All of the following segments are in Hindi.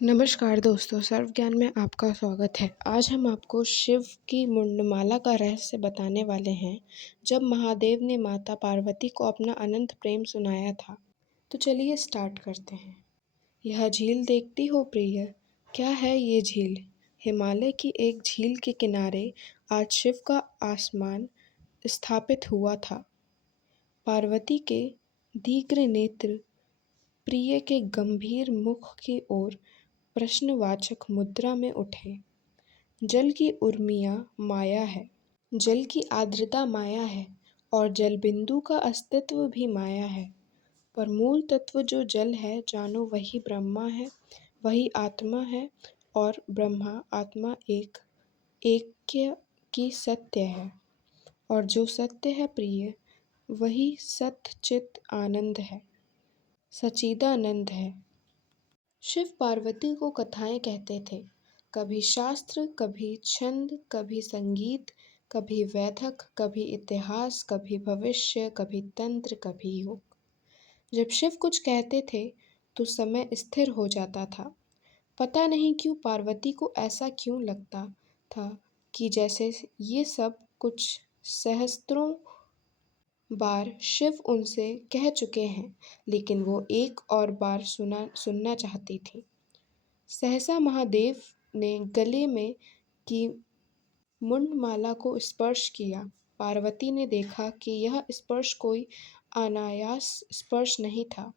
नमस्कार दोस्तों, सर्व ज्ञान में आपका स्वागत है। आज हम आपको शिव की मुंडमाला का रहस्य बताने वाले हैं। जब महादेव ने माता पार्वती को अपना अनंत प्रेम सुनाया था, तो चलिए स्टार्ट करते हैं। यह झील देखती हो प्रिय, क्या है ये झील? हिमालय की एक झील के किनारे आज शिव का आसमान स्थापित हुआ था। पार्वती के दीर्घ नेत्र प्रिय के गंभीर मुख की ओर प्रश्नवाचक मुद्रा में उठे। जल की उर्मियाँ माया है, जल की आर्द्रता माया है और जल बिंदु का अस्तित्व भी माया है। पर मूल तत्व जो जल है, जानो वही ब्रह्मा है, वही आत्मा है और ब्रह्मा आत्मा एक ऐक्य की सत्य है। और जो सत्य है प्रिय, वही सत चित आनंद है, सच्चिदानंद है। शिव पार्वती को कथाएं कहते थे, कभी शास्त्र, कभी छंद, कभी संगीत, कभी वैदिक, कभी इतिहास, कभी भविष्य, कभी तंत्र, कभी योग। जब शिव कुछ कहते थे तो समय स्थिर हो जाता था। पता नहीं क्यों पार्वती को ऐसा क्यों लगता था कि जैसे ये सब कुछ सहस्त्रों बार शिव उनसे कह चुके हैं, लेकिन वो एक और बार सुनना चाहती थी। सहसा महादेव ने गले में की मुंडमाला को स्पर्श किया। पार्वती ने देखा कि यह स्पर्श कोई अनायास स्पर्श नहीं था।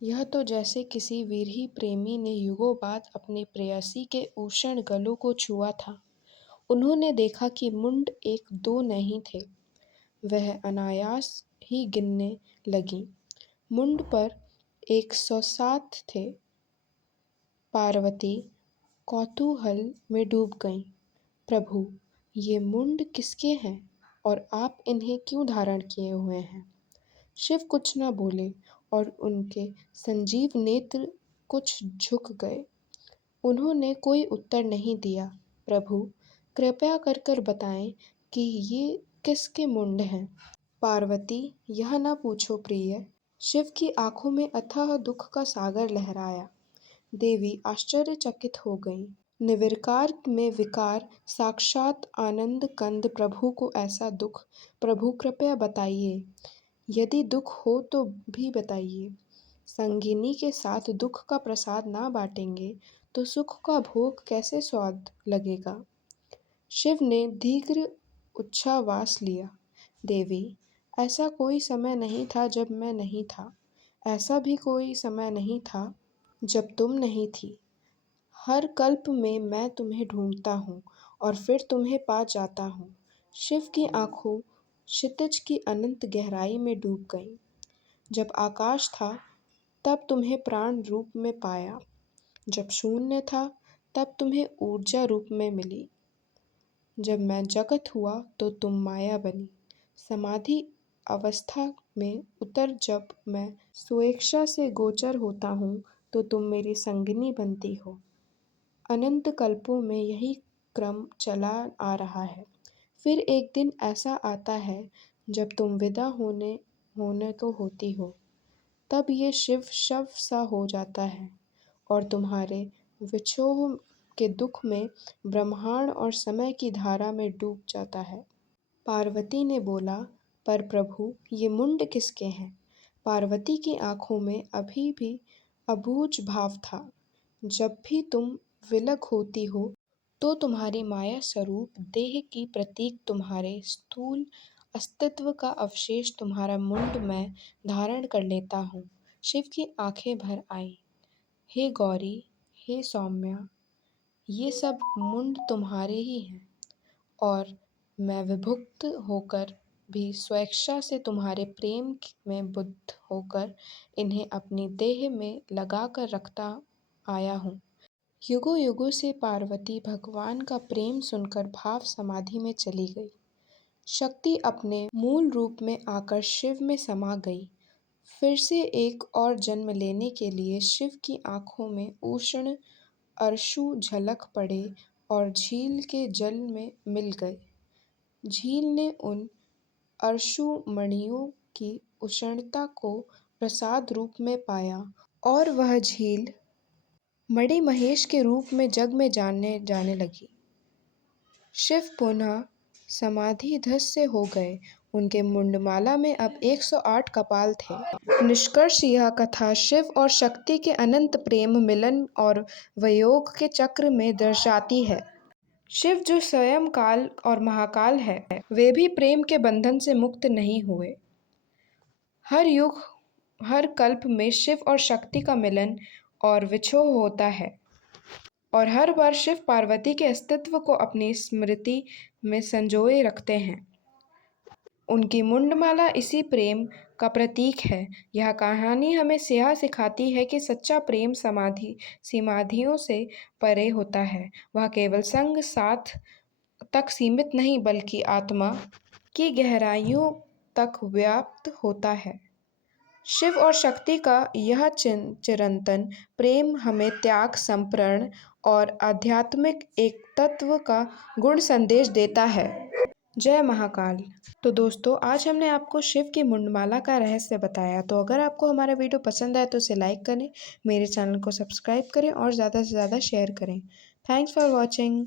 यह तो जैसे किसी विरही प्रेमी ने युगों बाद अपनी प्रेयसी के उष्ण गलों को छुआ था। उन्होंने देखा कि मुंड एक दो नहीं थे, वह अनायास ही गिनने लगी। मुंड पर 107 थे। पार्वती कौतूहल में डूब गईं। प्रभु, ये मुंड किसके हैं और आप इन्हें क्यों धारण किए हुए हैं? शिव कुछ न बोले और उनके संजीव नेत्र कुछ झुक गए। उन्होंने कोई उत्तर नहीं दिया। प्रभु, कृपया कर कर बताएं कि ये किसके मुंड हैं? पार्वती, यह न पूछो प्रिय। शिव की आंखों में अथाह दुख का सागर लहराया। देवी आश्चर्यचकित हो गईं। निर्विकार में विकार, साक्षात आनंद कंद प्रभु को ऐसा दुख। प्रभु कृपया बताइए, यदि दुख हो तो भी बताइए। संगिनी के साथ दुख का प्रसाद ना बांटेंगे तो सुख का भोग कैसे स्वाद लगेगा? शिव ने दीर्घ उच्छ्वास लिया। देवी, ऐसा कोई समय नहीं था जब मैं नहीं था, ऐसा भी कोई समय नहीं था जब तुम नहीं थी। हर कल्प में मैं तुम्हें ढूंढता हूँ और फिर तुम्हें पा जाता हूँ। शिव की आंखों क्षितिज की अनंत गहराई में डूब गईं। जब आकाश था तब तुम्हें प्राण रूप में पाया, जब शून्य था तब तुम्हें ऊर्जा रूप में मिली। जब मैं जगत हुआ तो तुम माया बनी। समाधि अवस्था में उतर जब मैं स्वेच्छा से गोचर होता हूँ तो तुम मेरी संगिनी बनती हो। अनंत कल्पों में यही क्रम चला आ रहा है। फिर एक दिन ऐसा आता है जब तुम विदा होने को होती हो, तब ये शिव शव सा हो जाता है और तुम्हारे विछोह के दुख में ब्रह्मांड और समय की धारा में डूब जाता है। पार्वती ने बोला, पर प्रभु, ये मुंड किसके हैं? पार्वती की आंखों में अभी भी अबूझ भाव था। जब भी तुम विलग होती हो तो तुम्हारी माया स्वरूप देह की प्रतीक तुम्हारे स्थूल अस्तित्व का अवशेष तुम्हारा मुंड मैं धारण कर लेता हूँ। शिव की आंखें भर आईं। हे गौरी, हे सौम्या, ये सब मुंड तुम्हारे ही हैं और मैं विभुक्त होकर भी स्वेच्छा से तुम्हारे प्रेम में बुद्ध होकर इन्हें अपनी देह में लगा कर रखता आया हूँ। युगों युगों से पार्वती भगवान का प्रेम सुनकर भाव समाधि में चली गई। शक्ति अपने मूल रूप में आकर शिव में समा गई। फिर से एक और जन्म लेने के लिए शिव की आंखों में उष्ण अश्रु झलक पड़े और झील के जल में मिल गए। झील ने उन अश्रुमणियों की उष्णता को प्रसाद रूप में पाया और वह झील मणि महेश के रूप में जग में जाने जाने लगी। शिव पुनः समाधिधस्य हो गए। उनके मुंडमाला में अब 108 कपाल थे। निष्कर्ष यह कथा शिव और शक्ति के अनंत प्रेम मिलन और वियोग के चक्र में दर्शाती है। शिव जो स्वयं काल और महाकाल है, वे भी प्रेम के बंधन से मुक्त नहीं हुए। हर युग हर कल्प में शिव और शक्ति का मिलन और विछोह होता है और हर बार शिव पार्वती के अस्तित्व को अपनी स्मृति में संजोए रखते हैं। उनकी मुंडमाला इसी प्रेम का प्रतीक है। यह कहानी हमें यह सिखाती है कि सच्चा प्रेम समाधियों से परे होता है। वह केवल संग साथ तक सीमित नहीं बल्कि आत्मा की गहराइयों तक व्याप्त होता है। शिव और शक्ति का यह चिरंतन प्रेम हमें त्याग, समर्पण और आध्यात्मिक एकत्व का गुण संदेश देता है। जय महाकाल। तो दोस्तों, आज हमने आपको शिव की मुंडमाला का रहस्य बताया। तो अगर आपको हमारा वीडियो पसंद आए तो इसे लाइक करें, मेरे चैनल को सब्सक्राइब करें और ज़्यादा से ज़्यादा शेयर करें। Thanks for watching.